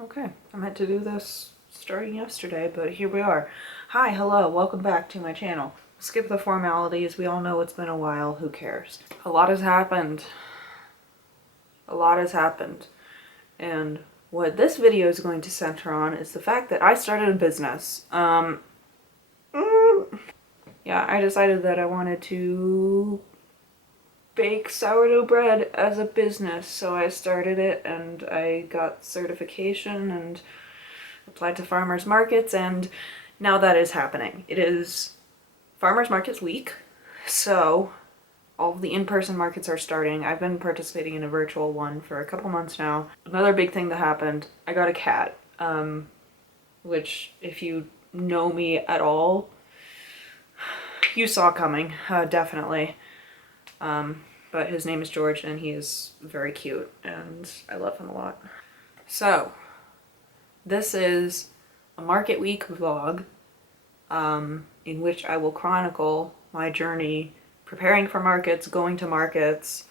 Okay, I meant to do this starting yesterday, but here we are. Hi, hello, welcome back to my channel. Skip the formalities, we all know it's been a while, who cares? A lot has happened. A lot has happened. And what this video is going to center on is the fact that I started a business. Yeah, I decided that I wanted to bake sourdough bread as a business, so I started it and I got certification and applied to farmers markets, and now that is happening. It is farmers markets week, so all of the in-person markets are starting. I've been participating in a virtual one for a couple months now. Another big thing that happened, I got a cat, which if you know me at all, you saw coming, definitely. But his name is George and he is very cute and I love him a lot. So, this is a Market Week vlog in which I will chronicle my journey preparing for markets, going to markets.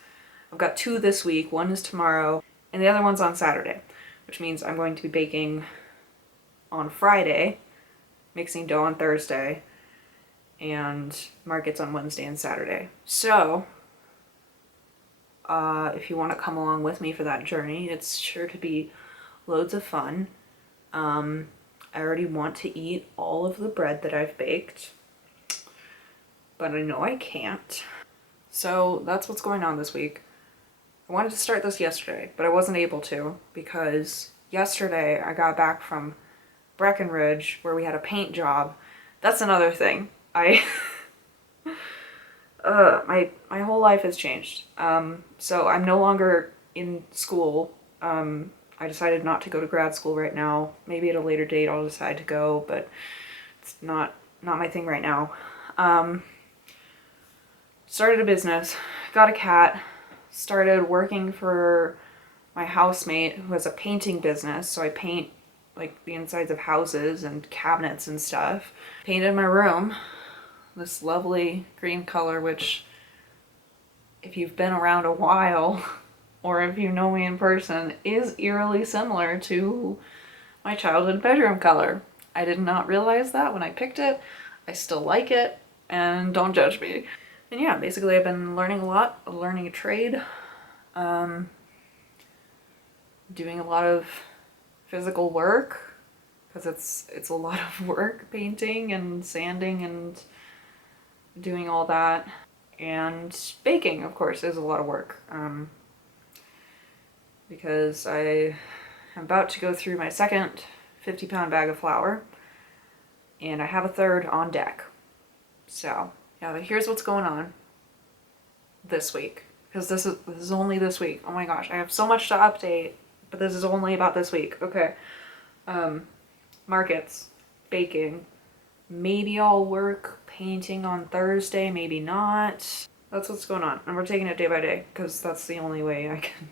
I've got 2 this week, one is tomorrow and the other one's on Saturday, which means I'm going to be baking on Friday, mixing dough on Thursday, and markets on Wednesday and Saturday. So, if you want to come along with me for that journey, it's sure to be loads of fun. I already want to eat all of the bread that I've baked, but I know I can't. So that's what's going on this week. I wanted to start this yesterday, but I wasn't able to because yesterday I got back from Breckenridge where we had a paint job. That's another thing. My whole life has changed. So I'm no longer in school. I decided not to go to grad school right now. Maybe at a later date I'll decide to go, but it's not my thing right now. Started a business, got a cat, started working for my housemate who has a painting business. So I paint like the insides of houses and cabinets and stuff. Painted my room this lovely green color, which if you've been around a while or if you know me in person, is eerily similar to my childhood bedroom color. I did not realize that when I picked it. I still like it, and don't judge me. And yeah, basically I've been learning a lot, learning a trade, doing a lot of physical work, because it's a lot of work, painting and sanding and doing all that. And baking, of course, is a lot of work, because I am about to go through my second 50-pound bag of flour, and I have a third on deck. So, yeah, but here's what's going on this week, because this is only this week. Oh my gosh, I have so much to update, but this is only about this week. Okay. Markets, baking, maybe I'll work painting on Thursday, maybe not. That's what's going on. And we're taking it day by day because that's the only way I can.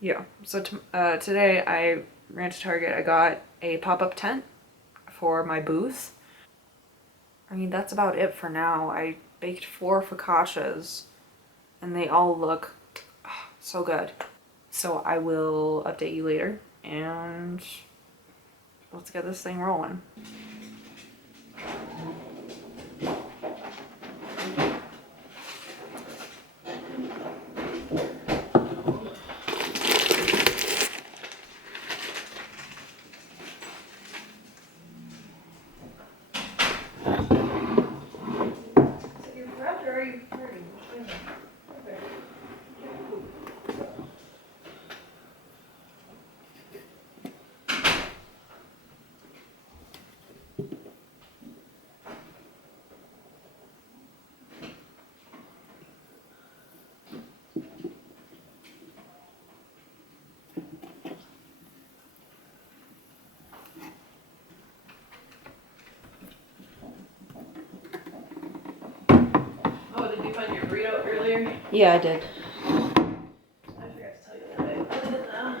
Yeah. So today I ran to Target. I got a pop-up tent for my booth. I mean, that's about it for now. I baked 4 focaccias and they all look so good. So I will update you later and let's get this thing rolling. Oh, did you find your burrito earlier? Yeah, I did. I forgot to tell you that I put it in there.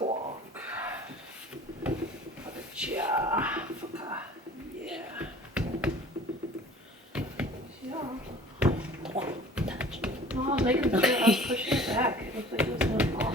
clonk. Cha. Yeah. Yeah. No, I was making it. I was pushing it back. It looked like it was gonna fall.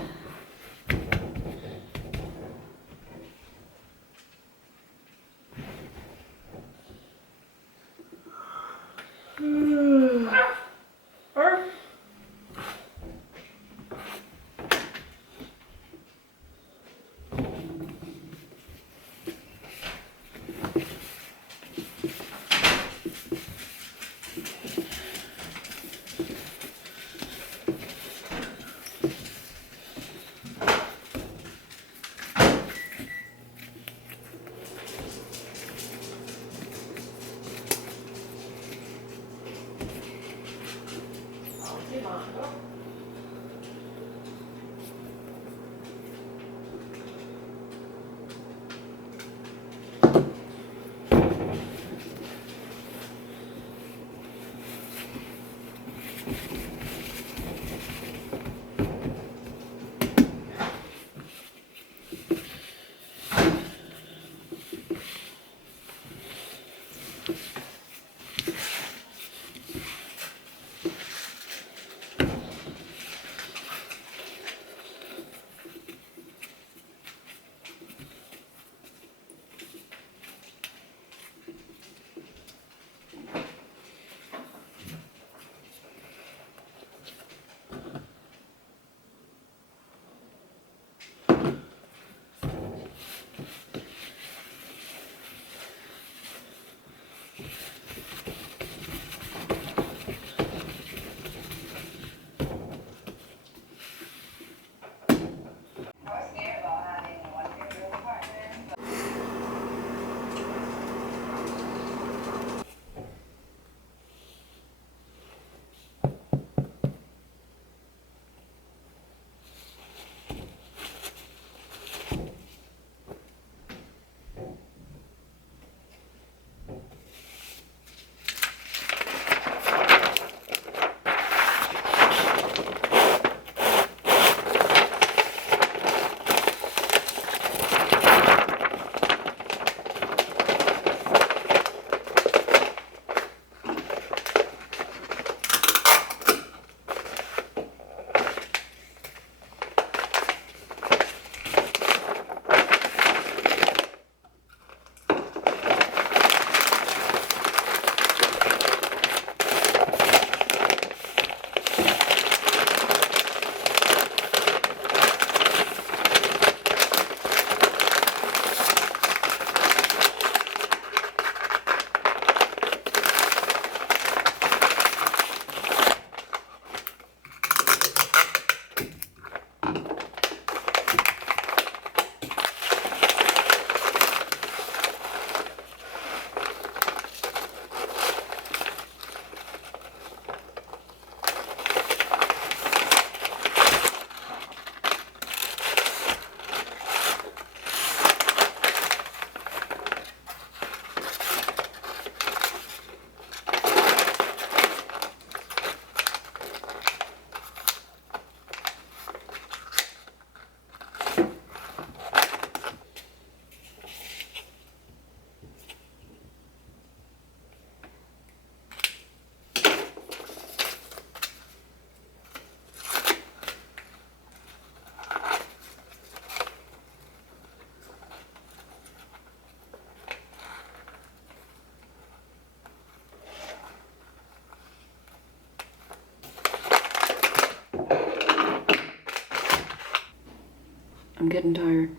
I'm getting tired.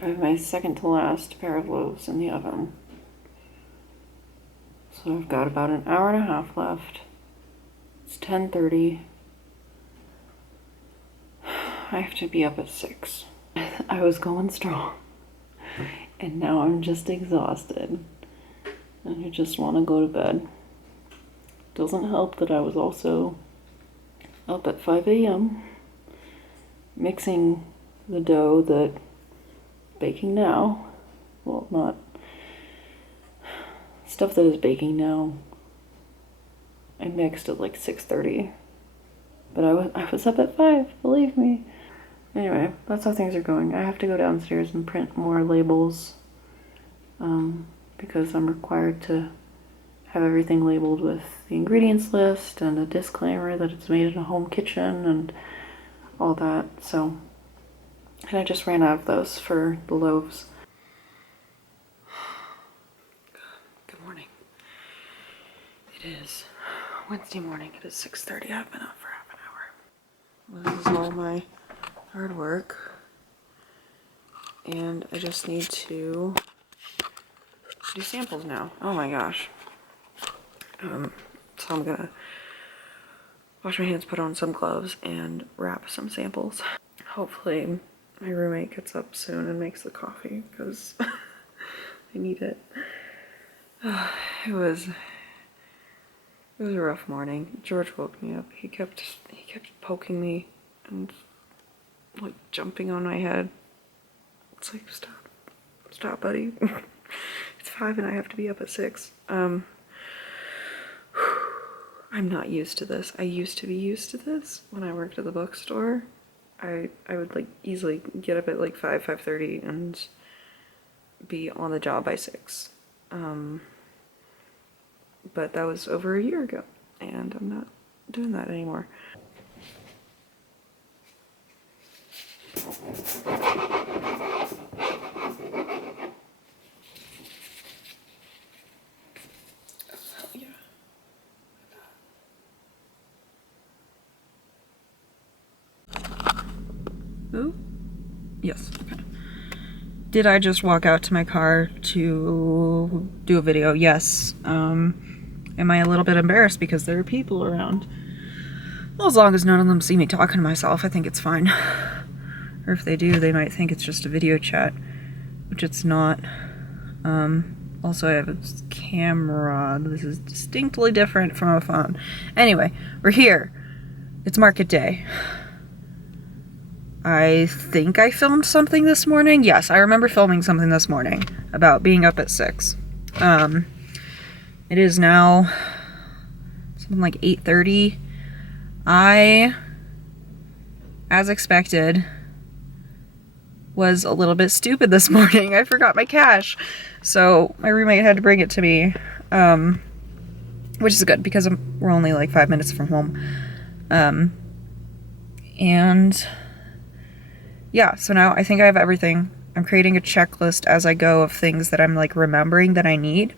I have my second to last pair of loaves in the oven. So I've got about an hour and a half left. It's 10:30. I have to be up at 6. I was going strong. And now I'm just exhausted. And I just want to go to bed. Doesn't help that I was also up at 5 a.m. mixing the dough that baking now, well, not stuff that is baking now, I mixed at like 6:30 But I was up at 5, believe me. Anyway, that's how things are going. I have to go downstairs and print more labels because I'm required to have everything labeled with the ingredients list and a disclaimer that it's made in a home kitchen and all that. So, and I just ran out of those for the loaves. Good morning. It is Wednesday morning. It is 6:30. I've been up for half an hour. Well, this is all my hard work. And I just need to do samples now. Oh my gosh. So I'm gonna wash my hands, put on some gloves, and wrap some samples. Hopefully my roommate gets up soon and makes the coffee because I need it. It was a rough morning. George woke me up. He kept poking me and like jumping on my head. It's like, stop, buddy. It's 5 and I have to be up at 6. I'm not used to this. I used to be used to this when I worked at the bookstore. I would like easily get up at like 5:30 and be on the job by 6. But that was over a year ago, and I'm not doing that anymore. Ooh. Yes. Okay. Did I just walk out to my car to do a video? Yes. Am I a little bit embarrassed because there are people around? Well, as long as none of them see me talking to myself, I think it's fine. Or if they do, they might think it's just a video chat, which it's not. Also, I have a camera. This is distinctly different from a phone. Anyway, we're here. It's market day. I think I filmed something this morning. Yes, I remember filming something this morning about being up at 6. It is now something like 8:30. I, as expected, was a little bit stupid this morning. I forgot my cash. So my roommate had to bring it to me, which is good because we're only like 5 minutes from home. And yeah, so now I think I have everything. I'm creating a checklist as I go of things that I'm like remembering that I need.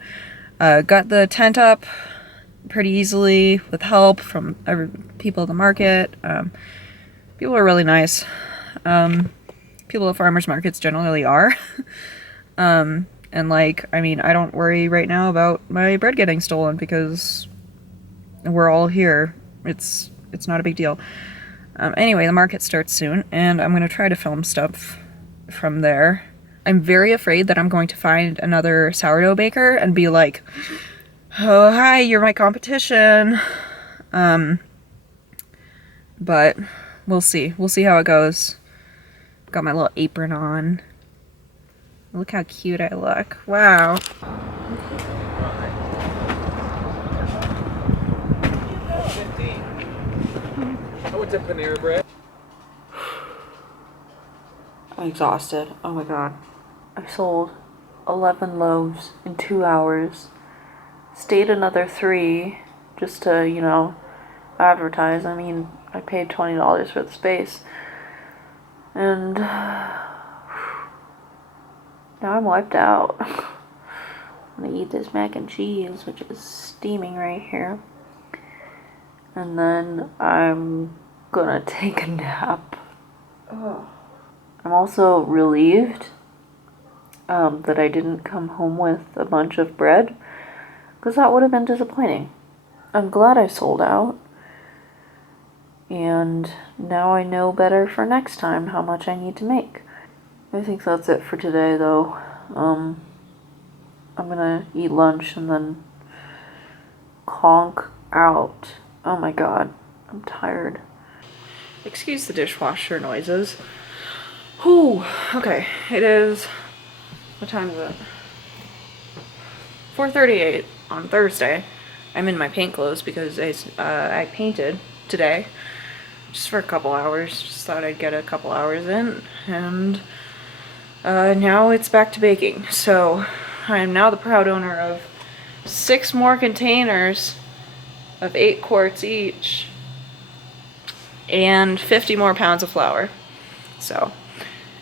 Got the tent up pretty easily with help from people at the market. People are really nice. People at farmers markets generally are. And like, I mean, I don't worry right now about my bread getting stolen because we're all here. It's not a big deal. Anyway, the market starts soon, and I'm going to try to film stuff from there. I'm very afraid that I'm going to find another sourdough baker and be like, oh, hi, you're my competition. But we'll see. We'll see how it goes. Got my little apron on. Look how cute I look. Wow. What's a Panera Bread? I'm exhausted. Oh my god. I sold 11 loaves in 2 hours. Stayed another 3 just to, you know, advertise. I mean, I paid $20 for the space. And now I'm wiped out. I'm gonna eat this mac and cheese, which is steaming right here. And then I'm gonna take a nap. Oh. I'm also relieved that I didn't come home with a bunch of bread, because that would have been disappointing. I'm glad I sold out, and now I know better for next time how much I need to make. I think that's it for today, though. I'm gonna eat lunch and then conk out. Oh my god, I'm tired. Excuse the dishwasher noises. Whew, okay, it is, what time is it? 4:38 on Thursday. I'm in my paint clothes because I painted today. just for a couple hours. Just thought I'd get a couple hours in, and now it's back to baking. So I am now the proud owner of 6 more containers of 8 quarts each and 50 more pounds of flour. So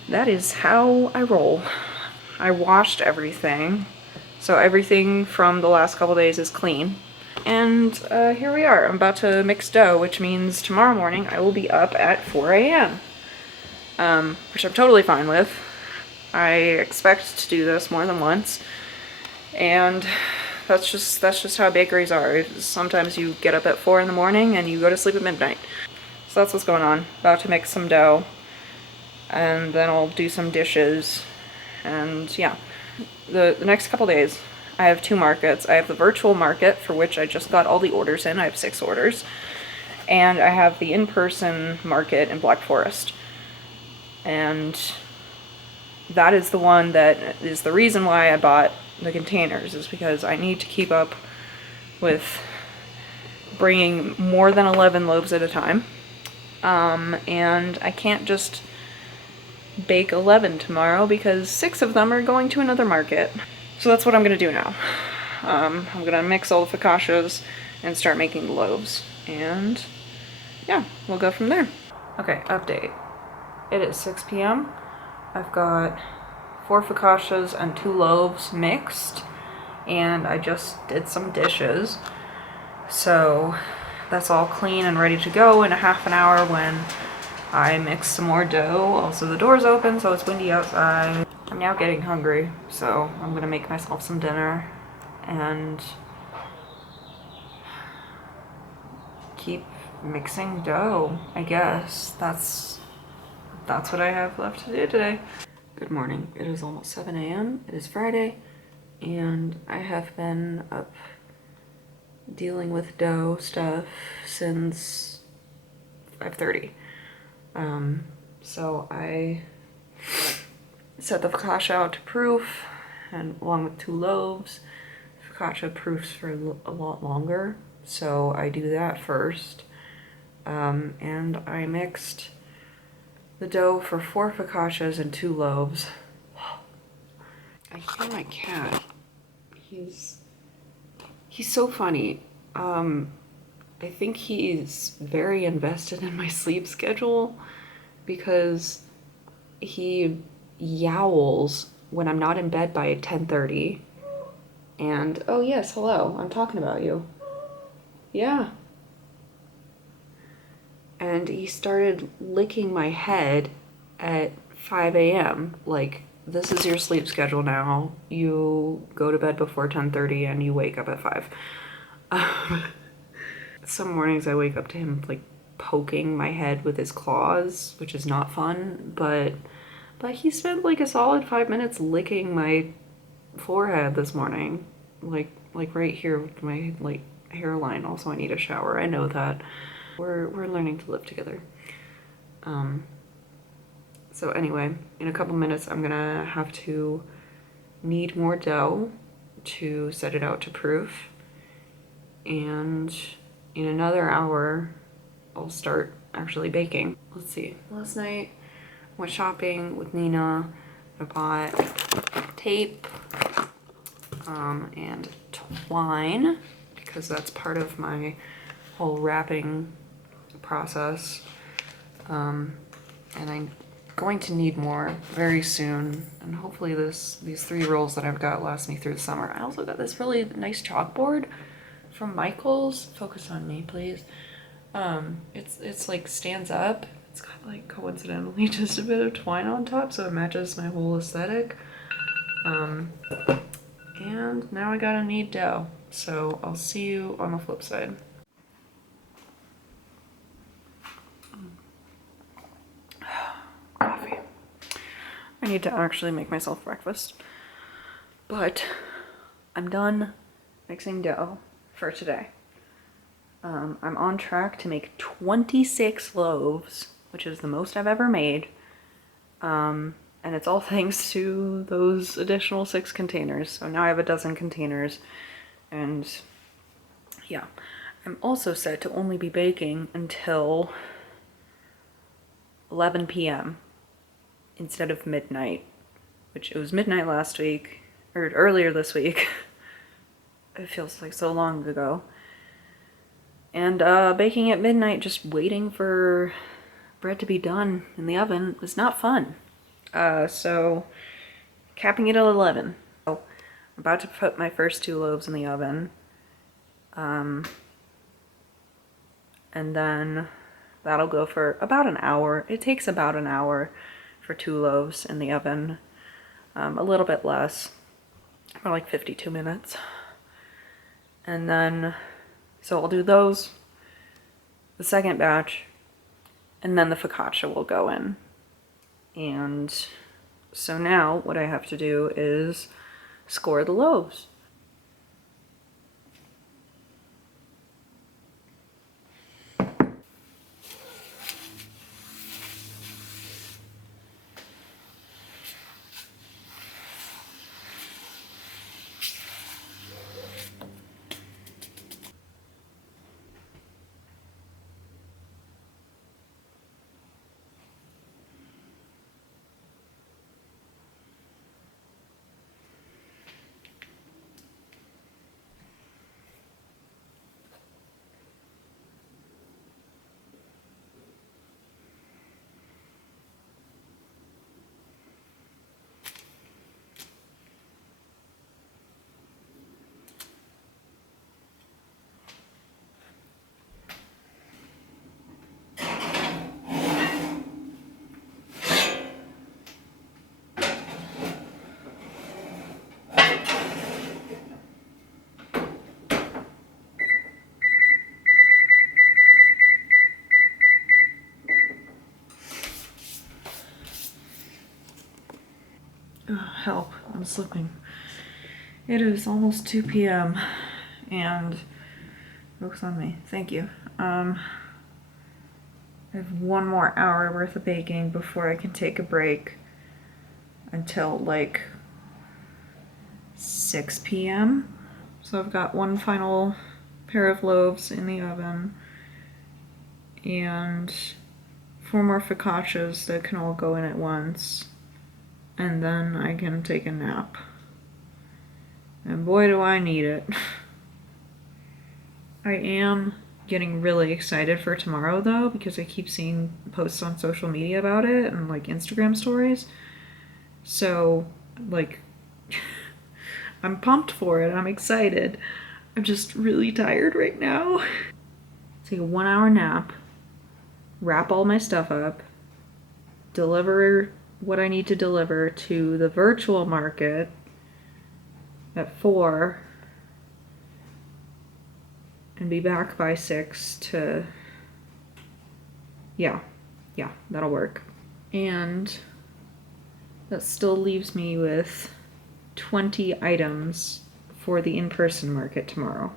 that is how I roll. I washed everything, so everything from the last couple days is clean. And here we are. I'm about to mix dough, which means tomorrow morning I will be up at 4 a.m. Which I'm totally fine with. I expect to do this more than once, and that's just how bakeries are. Sometimes you get up at 4 in the morning and you go to sleep at midnight. So that's what's going on. About to mix some dough, and then I'll do some dishes, and yeah. The next couple days, I have 2 markets. I have the virtual market, for which I just got all the orders in. I have 6 orders. And I have the in-person market in Black Forest. And that is the one that is the reason why I bought the containers, is because I need to keep up with bringing more than 11 loaves at a time. And I can't just bake 11 tomorrow because 6 of them are going to another market. So that's what I'm gonna do now. I'm gonna mix all the focaccias and start making loaves. And yeah, we'll go from there. Okay, update. It is 6 p.m. I've got 4 focaccias and 2 loaves mixed, and I just did some dishes. So that's all clean and ready to go in a half an hour when I mix some more dough. Also, the door's open, so it's windy outside. I'm now getting hungry, so I'm gonna make myself some dinner and keep mixing dough, I guess. That's what I have left to do today. Good morning. It is almost 7 a.m. It is Friday, and I have been up dealing with dough stuff since 5:30. So I set the focaccia out to proof, and along with 2 loaves. Focaccia proofs for a lot longer, so I do that first. And I mixed the dough for 4 focaccias and 2 loaves. I hear my cat. He's so funny. I think he's very invested in my sleep schedule because he yowls when I'm not in bed by 10:30. And oh yes, hello, I'm talking about you. Yeah. And he started licking my head at 5 a.m. Like, this is your sleep schedule now. You go to bed before 10:30 and you wake up at 5. Some mornings I wake up to him like poking my head with his claws, which is not fun, but he spent like a solid 5 minutes licking my forehead this morning. Like right here with my like hairline. Also, I need a shower. I know that. We're learning to live together. So anyway, in a couple minutes I'm gonna have to knead more dough to set it out to proof. And in another hour, I'll start actually baking. Let's see. Last night, I went shopping with Nina. I bought tape and twine because that's part of my whole wrapping process. And I'm going to need more very soon. And hopefully these 3 rolls that I've got last me through the summer. I also got this really nice chalkboard from Michael's. Focus on me, please. It's like stands up. It's got like coincidentally just a bit of twine on top, so it matches my whole aesthetic. And now I gotta knead dough. So I'll see you on the flip side. Coffee. I need to actually make myself breakfast. But I'm done mixing dough for today. I'm on track to make 26 loaves, which is the most I've ever made. And it's all thanks to those additional 6 containers. So now I have a dozen containers. And yeah, I'm also set to only be baking until 11 p.m. instead of midnight, which it was midnight last week, or earlier this week. It feels like so long ago. And baking at midnight, just waiting for bread to be done in the oven was not fun. So capping it at 11. So I'm about to put my first 2 loaves in the oven. And then that'll go for about an hour. It takes about an hour for 2 loaves in the oven. A little bit less, more like 52 minutes. And then, so I'll do those, the second batch, and then the focaccia will go in. And so now what I have to do is score the loaves. Oh, help, I'm slipping. It is almost 2 p.m. and focus on me. Thank you. I have 1 more hour worth of baking before I can take a break until like 6 p.m. So I've got 1 final pair of loaves in the oven and 4 more focaccias that can all go in at once. And then I can take a nap. And boy, do I need it. I am getting really excited for tomorrow though, because I keep seeing posts on social media about it and like Instagram stories. So, like, I'm pumped for it. I'm excited. I'm just really tired right now. Take a 1 hour nap, wrap all my stuff up, deliver what I need to deliver to the virtual market at 4, and be back by 6 to, yeah, that'll work. And that still leaves me with 20 items for the in-person market tomorrow.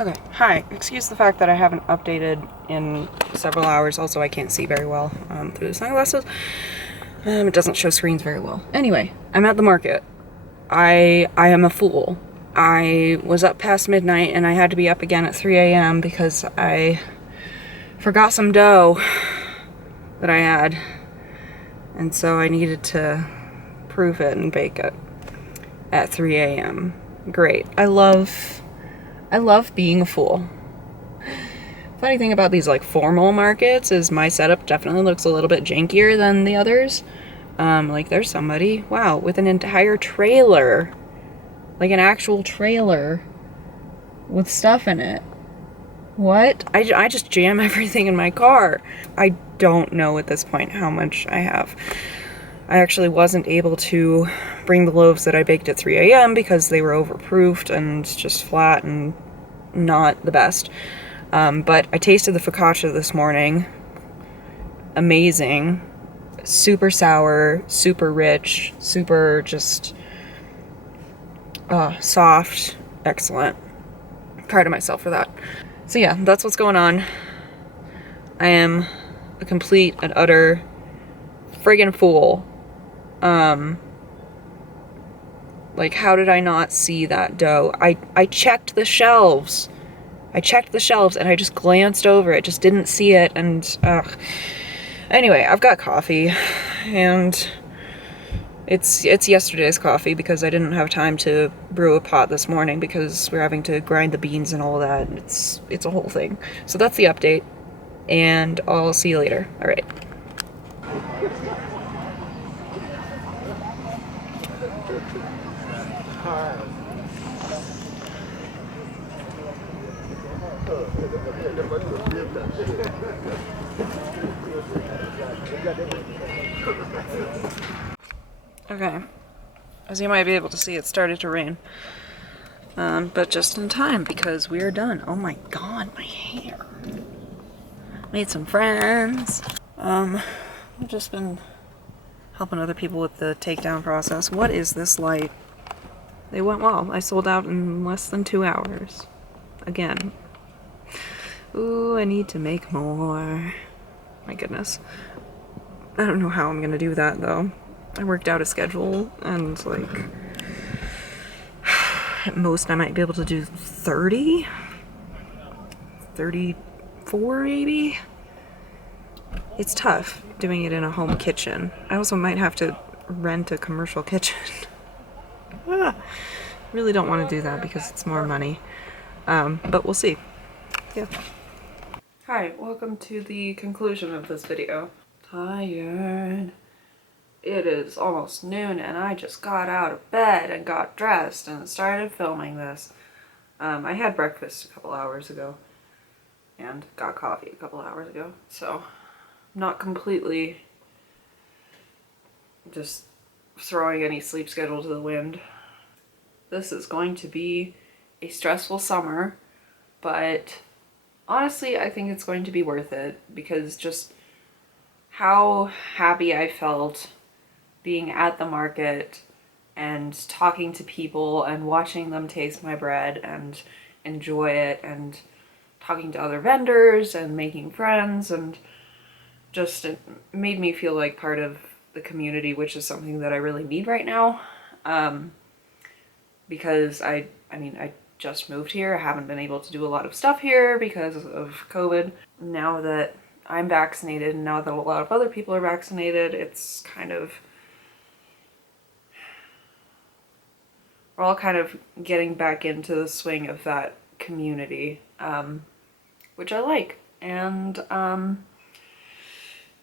Okay, hi. Excuse the fact that I haven't updated in several hours. Also, I can't see very well through the sunglasses. It doesn't show screens very well. Anyway, I'm at the market. I am a fool. I was up past midnight and I had to be up again at 3 a.m. because I forgot some dough that I had. And so I needed to proof it and bake it at 3 a.m. Great. I love being a fool. Funny thing about these like formal markets is my setup definitely looks a little bit jankier than the others. Like there's somebody, wow, with an entire trailer, like an actual trailer with stuff in it. What? I just jam everything in my car. I don't know at this point how much I have. I actually wasn't able to bring the loaves that I baked at 3 a.m. because they were overproofed and just flat and not the best. But I tasted the focaccia this morning. Amazing. Super sour, super rich, super just soft. Excellent. Proud of myself for that. So yeah, that's what's going on. I am a complete and utter friggin' fool. Like, how did I not see that dough? I checked the shelves. I checked the shelves and I just glanced over it, just didn't see it, and anyway, I've got coffee, and it's yesterday's coffee because I didn't have time to brew a pot this morning because we're having to grind the beans and all that. It's a whole thing. So that's the update, and I'll see you later. All right. Okay, as you might be able to see, it started to rain, but just in time because we're done. Oh my god, my hair. Made some friends. I've just been helping other people with the takedown process. What is this light? They went well. I sold out in less than 2 hours. Again. Ooh, I need to make more. My goodness. I don't know how I'm gonna do that though. I worked out a schedule and like at most I might be able to do 30? 34 maybe? It's tough doing it in a home kitchen. I also might have to rent a commercial kitchen. Really don't want to do that because it's more money. But we'll see. Yeah. Hi, welcome to the conclusion of this video. Tired. It is almost noon and I just got out of bed and got dressed and started filming this. I had breakfast a couple hours ago and got coffee a couple hours ago, so not completely just throwing any sleep schedule to the wind. This is going to be a stressful summer, but honestly I think it's going to be worth it because just how happy I felt being at the market and talking to people and watching them taste my bread and enjoy it, and talking to other vendors and making friends, and just it made me feel like part of the community, which is something that I really need right now. Because I mean, I just moved here. I haven't been able to do a lot of stuff here because of COVID. Now that I'm vaccinated and now that a lot of other people are vaccinated, it's kind of, we're all kind of getting back into the swing of that community, which I like, and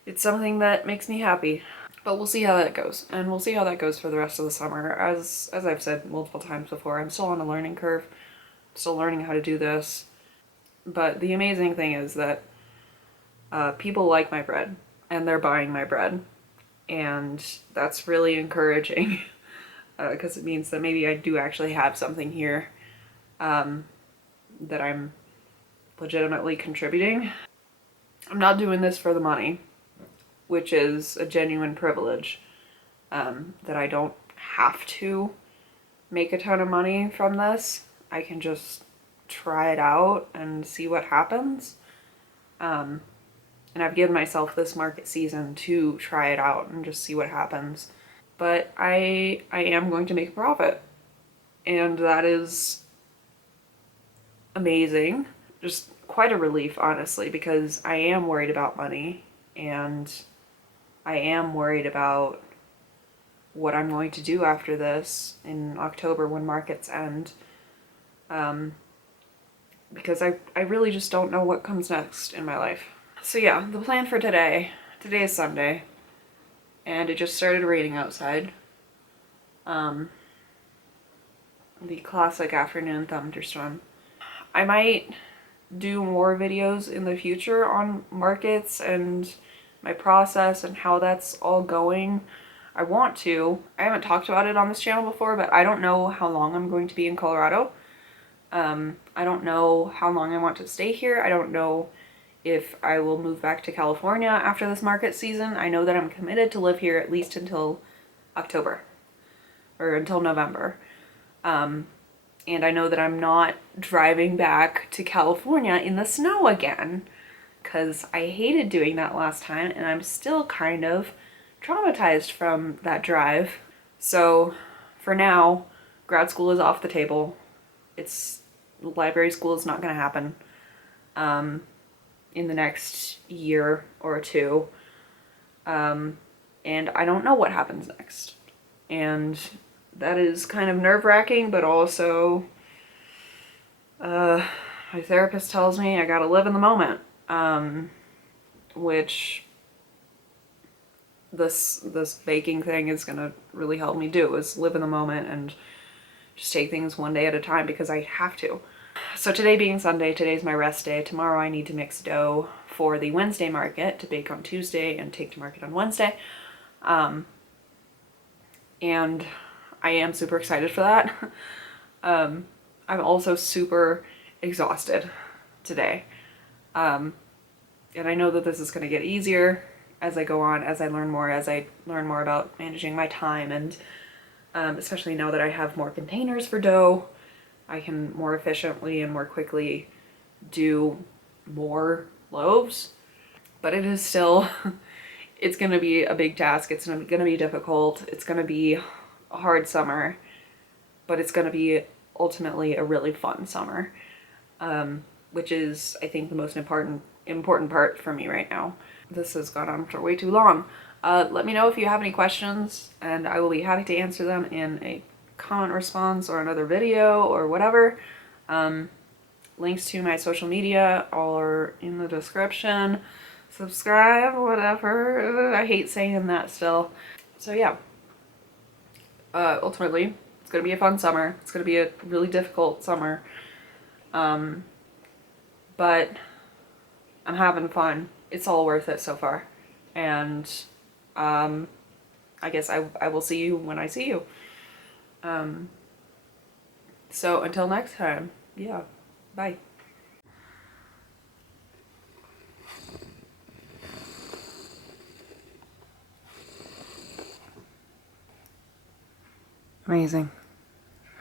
it's something that makes me happy. But we'll see how that goes, and we'll see how that goes for the rest of the summer. As I've said multiple times before, I'm still on a learning curve, I'm still learning how to do this, but the amazing thing is that people like my bread, and they're buying my bread, and that's really encouraging. Because it means that maybe I do actually have something here that I'm legitimately contributing. I'm not doing this for the money, which is a genuine privilege, that I don't have to make a ton of money from this. I can just try it out and see what happens. And I've given myself this market season to try it out and just see what happens. but I am going to make a profit, and that is amazing. Just quite a relief, honestly, because I am worried about money, and I am worried about what I'm going to do after this in October when markets end. Because I really just don't know what comes next in my life. So yeah, the plan for today is Sunday, and it just started raining outside. The classic afternoon thunderstorm. I might do more videos in the future on markets and my process and how that's all going. I want to. I haven't talked about it on this channel before, but I don't know how long I'm going to be in Colorado. I don't know how long I want to stay here. I don't know if I will move back to California after this market season. I know that I'm committed to live here at least until October or until November. And I know that I'm not driving back to California in the snow again, because I hated doing that last time and I'm still kind of traumatized from that drive. So for now, grad school is off the table. Library school is not going to happen in the next year or two. And I don't know what happens next. And that is kind of nerve-wracking, but also my therapist tells me I gotta live in the moment, which this baking thing is gonna really help me do, is live in the moment and just take things one day at a time, because I have to. So today being Sunday, today's my rest day. Tomorrow I need to mix dough for the Wednesday market to bake on Tuesday and take to market on Wednesday. And I am super excited for that. I'm also super exhausted today. And I know that this is going to get easier as I go on, as I learn more about managing my time, and especially now that I have more containers for dough, I can more efficiently and more quickly do more loaves. But it is still, it's going to be a big task. It's going to be difficult. It's going to be a hard summer, but it's going to be ultimately a really fun summer, which is, I think, the most important part for me right now. This has gone on for way too long. Let me know if you have any questions, and I will be happy to answer them in a comment response or another video or whatever. Links to my social media are in the description. Subscribe, whatever. I hate saying that still. So yeah, ultimately, it's gonna be a fun summer. It's gonna be a really difficult summer. But I'm having fun. It's all worth it so far. And I guess I will see you when I see you. So until next time, yeah, bye. Amazing.